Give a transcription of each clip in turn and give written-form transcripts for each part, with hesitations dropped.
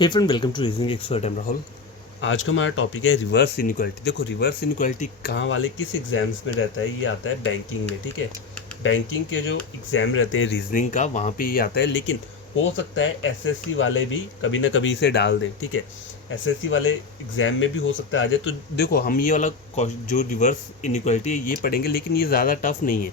Hey friend, welcome to reasoning expert. Am Rahul. आज का हमारा टॉपिक है रिवर्स इनइक्वालिटी। देखो, रिवर्स इनइक्वालिटी कहाँ वाले किस एग्जाम्स में रहता है? ये आता है बैंकिंग में। ठीक है, बैंकिंग के जो एग्ज़ाम रहते हैं रीजनिंग का, वहाँ पे ये आता है। लेकिन हो सकता है एसएससी वाले भी कभी ना कभी इसे डाल दें। ठीक है, एसएससी वाले एग्ज़ाम में भी हो सकता है आ जाए। तो देखो, हम ये वाला जो रिवर्स इनइक्वालिटी है ये पढ़ेंगे, लेकिन ये ज़्यादा टफ नहीं है,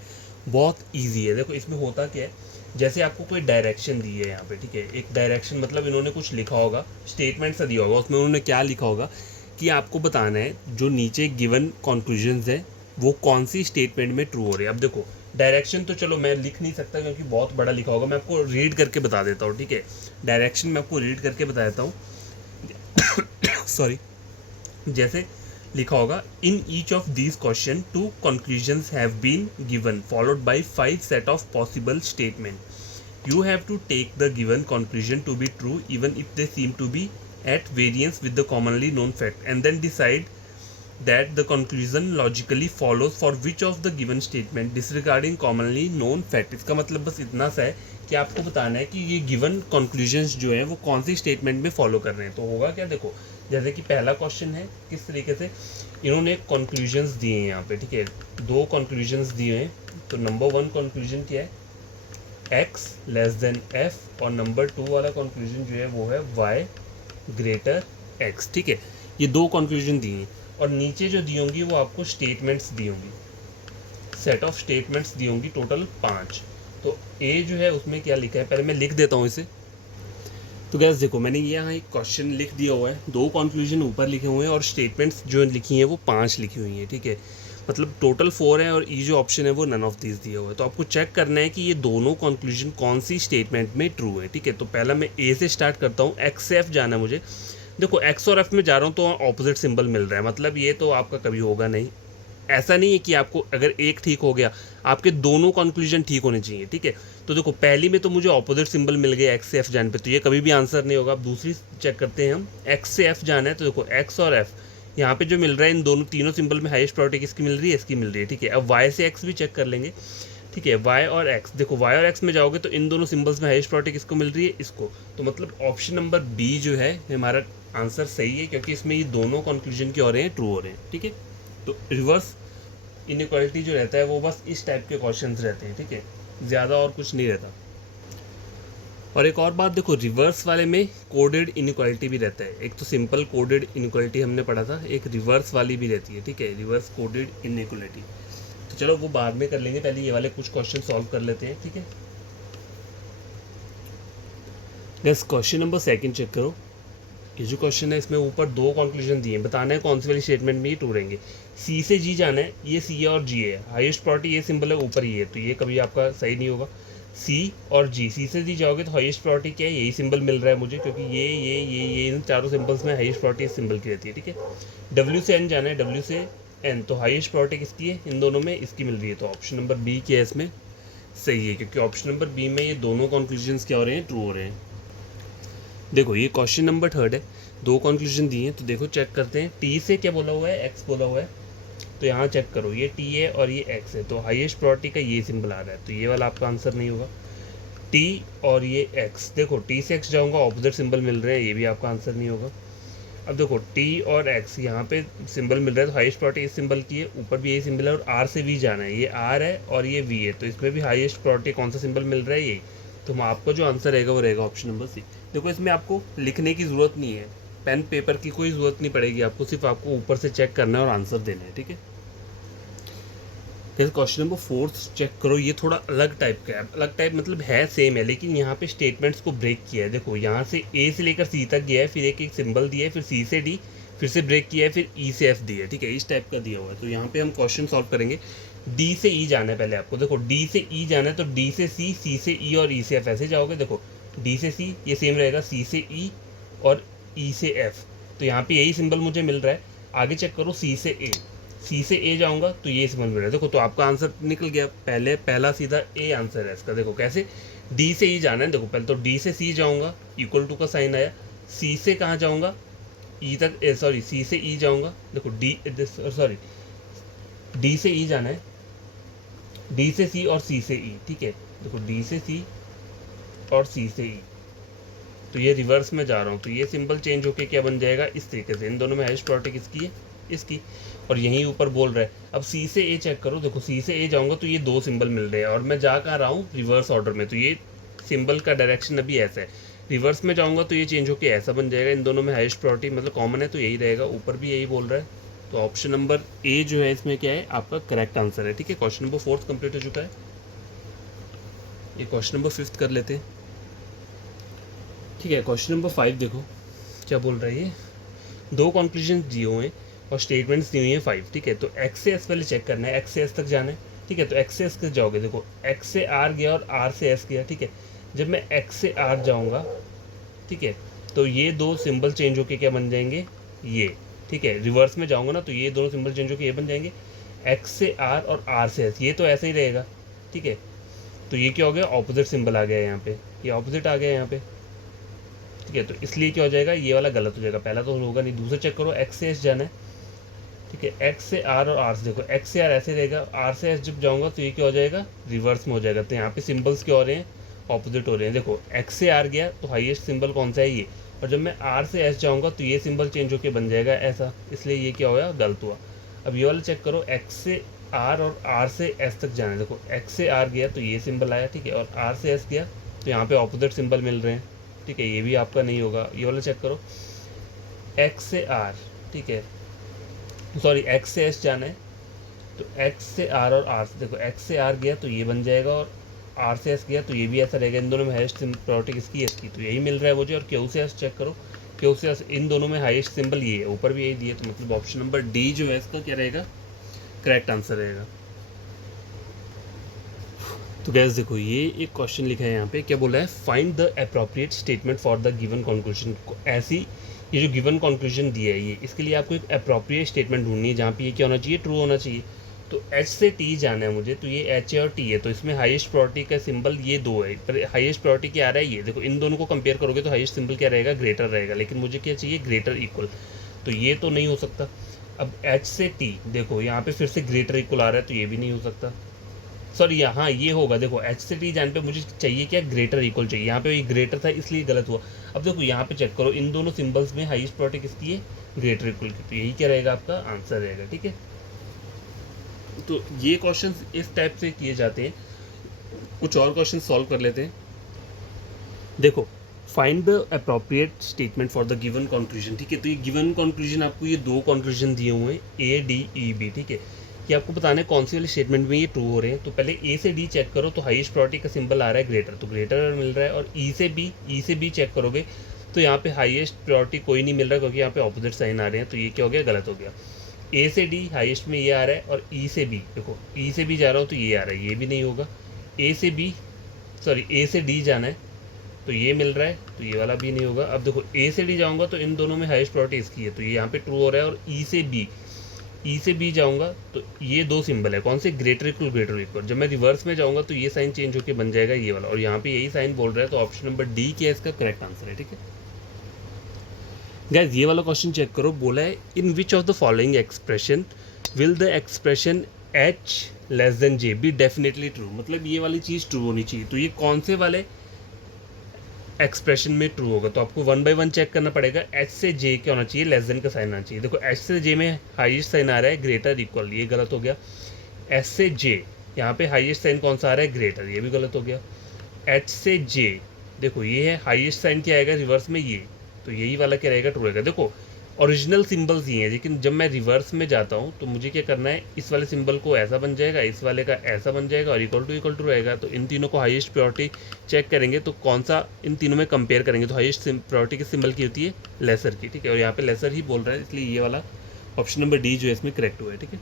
बहुत ईजी है। देखो, इसमें होता क्या है, जैसे आपको कोई डायरेक्शन दी है यहाँ पे। ठीक है, एक डायरेक्शन मतलब इन्होंने कुछ लिखा होगा, स्टेटमेंट सा दिया होगा, उसमें उन्होंने क्या लिखा होगा कि आपको बताना है जो नीचे गिवन कंक्लूजन्स है वो कौन सी स्टेटमेंट में ट्रू हो रही है। अब देखो, डायरेक्शन तो चलो मैं लिख नहीं सकता क्योंकि बहुत बड़ा लिखा होगा, मैं आपको रीड करके बता देता हूँ। ठीक है, डायरेक्शन मैं आपको रीड करके बता देता हूँ। सॉरी, जैसे लिखा होगा, in each of these question two conclusions have been given followed by 5 set of possible statement. You have to take the given conclusion to be true even if they seem to be at variance with the commonly known fact, and then decide that the conclusion logically follows for which of the given statement disregarding commonly known fact. इसका मतलब बस इतना सा है कि आपको बताना है कि ये गिवन कंक्लूजन्स जो है वो कौन सी स्टेटमेंट में फॉलो कर रहे हैं। तो होगा क्या, देखो जैसे कि पहला क्वेश्चन है, किस तरीके से इन्होंने कंक्लूजन्स दिए हैं यहाँ पे। ठीक है, दो कंक्लूजन्स दिए हैं। तो नंबर 1 कंक्लूजन क्या है, x लेस देन f, और नंबर 2 वाला कंक्लूजन जो है वो है y ग्रेटर x। ठीक है, ये दो कंक्लूजन दिए हैं, और नीचे जो दी होंगी वो आपको स्टेटमेंट्स दी होंगी, सेट ऑफ स्टेटमेंट्स दी होंगी, टोटल 5। तो a जो है उसमें क्या लिखा है, पहले मैं लिख देता हूँ इसे। तो गैस देखो, मैंने यहाँ एक क्वेश्चन लिख दिया हुआ है, दो कंक्लूजन ऊपर लिखे हुए हैं और स्टेटमेंट्स जो लिखी हैं वो 5 लिखी हुई हैं। ठीक है, मतलब टोटल 4 है, और ई जो ऑप्शन है वो नन ऑफ दिस दिया हुआ है। तो आपको चेक करना है कि ये दोनों कंक्लूजन कौन सी स्टेटमेंट में ट्रू है। ठीक है, तो पहला मैं ए से स्टार्ट करता हूँ, एक्स से एफ जाना है मुझे। देखो, एक्स और एफ में जा रहा हूँ तो ऑपोजिट सिंबल मिल रहा है, मतलब ये तो आपका कभी होगा नहीं। ऐसा नहीं है कि आपको अगर एक ठीक हो गया, आपके दोनों कंक्लूजन ठीक होने चाहिए। ठीक है, तो देखो पहली में तो मुझे ऑपोजिट सिंबल मिल गया एक्स से एफ जाने पे, तो ये कभी भी आंसर नहीं होगा। अब दूसरी चेक करते हैं हम, एक्स से एफ जाना है, तो देखो एक्स और एफ यहाँ पे जो मिल रहा है, इन दोनों तीनों सिंबल में हाईएस्ट प्रायोरिटी किसकी मिल रही है, इसकी मिल रही है। ठीक है, अब वाई से एक्स भी चेक कर लेंगे। ठीक है, वाई और एक्स, देखो वाई और एक्स में जाओगे तो इन दोनों सिंबल्स में हाईएस्ट प्रायोरिटी किसको मिल रही है, इसको। तो मतलब ऑप्शन नंबर बी जो है हमारा आंसर सही है, क्योंकि इसमें ये दोनों कंक्लूजन क्या हो रहे हैं, ट्रू हो रहे हैं। ठीक है, तो रिवर्स इनइक्वालिटी जो रहता है वो बस इस टाइप के क्वेश्चंस रहते हैं। ठीक है, ज़्यादा और कुछ नहीं रहता। और एक और बात देखो, रिवर्स वाले में कोडेड इनइक्वालिटी भी रहता है। एक तो सिंपल कोडेड इनइक्वालिटी हमने पढ़ा था, एक रिवर्स वाली भी रहती है। ठीक है, रिवर्स कोडेड इनइक्वालिटी। तो चलो वो बाद में कर लेंगे, पहले ये वाले कुछ क्वेश्चन सॉल्व कर लेते हैं। ठीक है, बस क्वेश्चन नंबर 2 चेक करो। ये जो क्वेश्चन है इसमें ऊपर दो कंक्लूजन दिए हैं, बताना है कौन सी वाली स्टेटमेंट में ये ट्रू रहेंगे। सी से जी जाना है, ये सी है और जी है, हाईएस्ट प्रायोरिटी ये सिंबल है, ऊपर ही है, तो ये कभी आपका सही नहीं होगा। सी और जी, सी से जी जाओगे तो हाईएस्ट प्रायोरिटी क्या है, यही सिंबल मिल रहा है मुझे, क्योंकि ये इन चारों सिंबल्स में हाईएस्ट प्रायोरिटी इस सिंबल की रहती है। ठीक है, डब्ल्यू से एन जाना है, डब्ल्यू से एन, तो हाईएस्ट प्रायोरिटी किसकी है, इन दोनों में इसकी मिल रही है। तो ऑप्शन नंबर बी क्या है इसमें सही है, क्योंकि ऑप्शन नंबर बी में ये दोनों कंक्लूजन्स क्या हो रहे हैं, ट्रू हो रहे हैं। देखो ये क्वेश्चन नंबर 3 है, दो कंक्लूजन दिए हैं, तो देखो चेक करते हैं। टी से क्या बोला हुआ है, एक्स बोला हुआ है, तो यहाँ चेक करो, ये टी है और ये एक्स है, तो हाईएस्ट प्रायोरिटी का ये सिंबल आ रहा है, तो ये वाला आपका आंसर नहीं होगा। टी और ये एक्स, देखो टी से एक्स जाऊँगा, ऑपोजिट सिंबल मिल रहे हैं, ये भी आपका आंसर नहीं होगा। अब देखो टी और एक्स यहाँ पे सिंबल मिल रहा है, तो हाईएस्ट प्रायोरिटी इस सिंबल की है, ऊपर भी यही सिंबल है, और आर से वी जाना है, ये आर है और ये वी है, तो इसमें भी हाईएस्ट प्रायोरिटी कौन सा सिंबल मिल रहा है, यही। तो आपका जो आंसर रहेगा वो रहेगा ऑप्शन नंबर सी। देखो इसमें आपको लिखने की ज़रूरत नहीं है, पेन पेपर की कोई ज़रूरत नहीं पड़ेगी आपको, सिर्फ आपको ऊपर से चेक करना है और आंसर देना है। ठीक है, जैसे क्वेश्चन नंबर 4 चेक करो, ये थोड़ा अलग टाइप का है। अलग टाइप मतलब है सेम है, लेकिन यहाँ पे स्टेटमेंट्स को ब्रेक किया है। देखो यहाँ से ए से लेकर सी तक गया है, फिर एक सिंबल दिया है, फिर सी से डी, फिर से ब्रेक किया है, फिर ई से एफ दिया है। ठीक है, इस टाइप का दिया हुआ है। तो यहाँ पे हम क्वेश्चन सॉल्व करेंगे। डी से ई जाना है पहले आपको, देखो डी से ई जाना है, तो डी से सी से ई और ई से एफ ऐसे जाओगे। देखो डी से सी ये सेम रहेगा, सी से ई और ई से एफ, तो यहाँ पे यही सिंबल मुझे मिल रहा है। आगे चेक करो, सी से ए जाऊंगा तो ये समझ में रहा है। देखो तो आपका आंसर निकल गया, पहला सीधा ए आंसर है इसका। देखो कैसे, डी से ई जाना है, देखो पहले तो डी से सी जाऊंगा, इक्वल टू का साइन आया, सी से कहाँ जाऊंगा, ई तक, सॉरी सी से ई जाऊंगा, देखो डी से ई जाना है, डी से सी और सी से ई। ठीक है, देखो डी से सी और सी से ई, तो तो ये रिवर्स में जा रहा हूँ, तो ये सिंबल चेंज होके क्या बन जाएगा, इस तरीके से। इन दोनों में हाईएस्ट प्रायोरिटी किसकी है, इसकी। और यहीं ऊपर बोल रहा है, अब सी से ए चेक करो, देखो सी से ए जाऊँगा तो ये 2 सिंबल मिल रहे हैं, और मैं जा कहाँ रहा हूँ, रिवर्स ऑर्डर में। तो ये सिंबल का डायरेक्शन अभी ऐसा है, रिवर्स में जाऊँगा तो ये चेंज होके ऐसा बन जाएगा। इन दोनों में हाईएस्ट प्रायोरिटी मतलब कॉमन है, तो यही रहेगा, ऊपर भी यही बोल रहा है। तो ऑप्शन नंबर ए जो है इसमें क्या है, आपका करेक्ट आंसर है। ठीक है, क्वेश्चन नंबर 4 कंप्लीट हो चुका है। ये क्वेश्चन नंबर 5 कर लेते हैं। ठीक है, क्वेश्चन नंबर 5 देखो क्या बोल रहा है। ये 2 कंक्लूजन दिए हुए हैं और स्टेटमेंट्स दी हुई हैं 5। ठीक है, तो एक्स से एस पहले चेक करना है, एक्स से एस तक जाना है। ठीक है, तो एक्स से एस तक जाओगे, देखो एक्स से आर गया और आर से एस गया। ठीक है, जब मैं एक्स से आर जाऊँगा, ठीक है, तो ये 2 सिंबल चेंज होके क्या बन जाएंगे, ये। ठीक है, रिवर्स में जाऊँगा ना तो ये दोनों सिंबल चेंज होके ये बन जाएंगे, एक्स से आर और आर से एस। ये तो ऐसा ही रहेगा। ठीक है, तो ये क्या हो गया, ऑपोजिट सिंबल आ गया यहाँ पे, ये ऑपोजिट आ गया यहाँ पे। ठीक है, तो इसलिए क्या हो जाएगा, ये वाला गलत हो जाएगा, पहला तो होगा नहीं। दूसरा चेक करो, एक्स से एस जाना है। ठीक है, एक्स से आर और आर से, देखो एक्स से आर ऐसे रहेगा, आर से एस जब जाऊँगा तो ये क्या हो जाएगा, रिवर्स में हो जाएगा। तो यहाँ पे सिंबल्स क्या हो रहे हैं, ऑपोजिट हो रहे हैं। देखो एक्स से आर गया तो हाईएस्ट सिंबल कौन सा है, ये। और जब मैं आर से एस जाऊँगा तो ये सिंबल चेंज होकर बन जाएगा ऐसा, इसलिए ये क्या हुआ, गलत हुआ। अब ये वाला चेक करो, एक्स से आर और आर से एस तक जाना है। देखो एक्स से आर गया तो ये सिंबल आया, ठीक है, और आर से एस गया तो यहाँ पे ऑपोजिट सिंबल मिल रहे हैं। ठीक है, ये भी आपका नहीं होगा। ये वाला चेक करो, एक्स से आर, ठीक है, सॉरी एक्स से एस जाना है, तो एक्स से आर और आर से, देखो एक्स से आर गया तो ये बन जाएगा, और आर से एस गया तो ये भी ऐसा रहेगा। इन दोनों में हाईएस्ट प्रायोरिटी किसकी है, इसकी। तो यही मिल रहा है मुझे। और क्यू से एस चेक करो, क्यू से एस, इन दोनों में हाईएस्ट सिंबल ये है, ऊपर भी यही दिए, तो मतलब ऑप्शन नंबर डी जो है इसका क्या रहेगा, करेक्ट आंसर रहेगा। तो गैस देखो, ये एक क्वेश्चन लिखा है यहाँ पे, क्या बोला है, find the appropriate statement for the given conclusion. ऐसी ये जो गिवन कंक्लूजन दिया है, ये इसके लिए आपको एक अप्रोप्रिएट स्टेटमेंट ढूंढनी है जहाँ पे ये क्या होना चाहिए, ट्रू होना चाहिए। तो एच से टी जाना है मुझे, तो ये एच है और टी है, तो इसमें हाईएस्ट प्रायोरिटी का सिंबल ये 2 है, पर हाईएस्ट प्रायोरिटी क्या आ रहा है, ये। देखो इन दोनों को कंपेयर करोगे तो हाईएस्ट सिंबल क्या रहेगा, ग्रेटर रहेगा, लेकिन मुझे क्या चाहिए, ग्रेटर इक्वल। तो ये तो नहीं हो सकता। अब एच से टी, देखो यहाँ पे फिर से ग्रेटर इक्वल आ रहा है, तो ये भी नहीं हो सकता। सॉरी यहाँ ये होगा, देखो एच से टी जाने पे मुझे चाहिए क्या, ग्रेटर इक्वल चाहिए, यहाँ पे ये ग्रेटर था इसलिए गलत हुआ। अब देखो यहाँ पे चेक करो, इन दोनों सिंबल्स में हाईएस्ट प्रायोरिटी किसकी है, ग्रेटर इक्वल की। तो यही क्या रहेगा, आपका आंसर रहेगा। ठीक है, तो ये क्वेश्चन इस टाइप से किए जाते हैं। कुछ और क्वेश्चन सॉल्व कर लेते हैं। देखो, find the appropriate statement for the given conclusion. ठीक है, तो ये गिवन कंक्लूजन आपको ये 2 कंक्लूजन दिए हुए हैं, ए डी ई बी। ठीक है, ये आपको बताना है कौन सी वाले स्टेटमेंट में ये ट्रू हो रहे हैं। तो पहले ए से डी चेक करो, तो हाईएस्ट प्रायोरिटी का सिंबल आ रहा है ग्रेटर, तो ग्रेटर मिल रहा है। और ई से बी चेक करोगे तो यहाँ पे हाईएस्ट प्रायोरिटी कोई नहीं मिल रहा, क्योंकि यहाँ पे ऑपोजिट साइन आ रहे हैं, तो ये क्या हो गया, गलत हो गया। ए से डी हाईएस्ट में ये आ रहा है, और ई से बी, देखो ई से बी जा रहा हो तो ये आ रहा है, ये भी नहीं होगा। ए से डी जाना है तो ये मिल रहा है, तो ये वाला भी नहीं होगा। अब देखो ए से डी जाऊंगा तो इन दोनों में हाईएस्ट प्रायोरिटी इसकी है, तो ये यहाँ पे ट्रू हो रहा है। और ई से बी जाऊंगा तो ये 2 सिंबल है, कौन से, ग्रेटर इक्वल। जब मैं रिवर्स में जाऊंगा तो ये साइन चेंज होकर बन जाएगा ये वाला, और यहाँ पे यही साइन बोल रहा है, तो ऑप्शन नंबर डी क्या है इसका करेक्ट आंसर है। ठीक है गाइस, ये वाला क्वेश्चन चेक करो, बोला है in which of the following expression will the expression H less than J be definitely true. मतलब ये वाली चीज़ ट्रू होनी चाहिए, तो ये कौन से वाले एक्सप्रेशन में ट्रू होगा। तो आपको 1 बाय 1 चेक करना पड़ेगा। एच से जे क्या होना चाहिए, लेस देन का साइन आना चाहिए। देखो एच से जे में हाईएस्ट साइन आ रहा है ग्रेटर इक्वल, ये गलत हो गया। एच से जे यहाँ पे हाईएस्ट साइन कौन सा आ रहा है, ग्रेटर, ये भी गलत हो गया। एच से जे देखो ये है हाईएस्ट साइन क्या आएगा रिवर्स में, ये, तो यही वाला क्या रहेगा, ट्रू रहेगा। देखो ओरिजिनल सिंबल्स ये हैं, लेकिन जब मैं रिवर्स में जाता हूँ तो मुझे क्या करना है, इस वाले सिंबल को ऐसा बन जाएगा, इस वाले का ऐसा बन जाएगा, और इक्वल टू रहेगा। तो इन तीनों को हाईएस्ट प्रायोरिटी चेक करेंगे तो कौन सा, इन तीनों में कंपेयर करेंगे तो हाईएस्ट प्रायोरिटी किस सिंबल की होती है, लेसर की। ठीक है, और यहाँ पे लेसर ही बोल रहा है, इसलिए ये वाला ऑप्शन नंबर डी जो है इसमें करेक्ट हुआ है। ठीक है।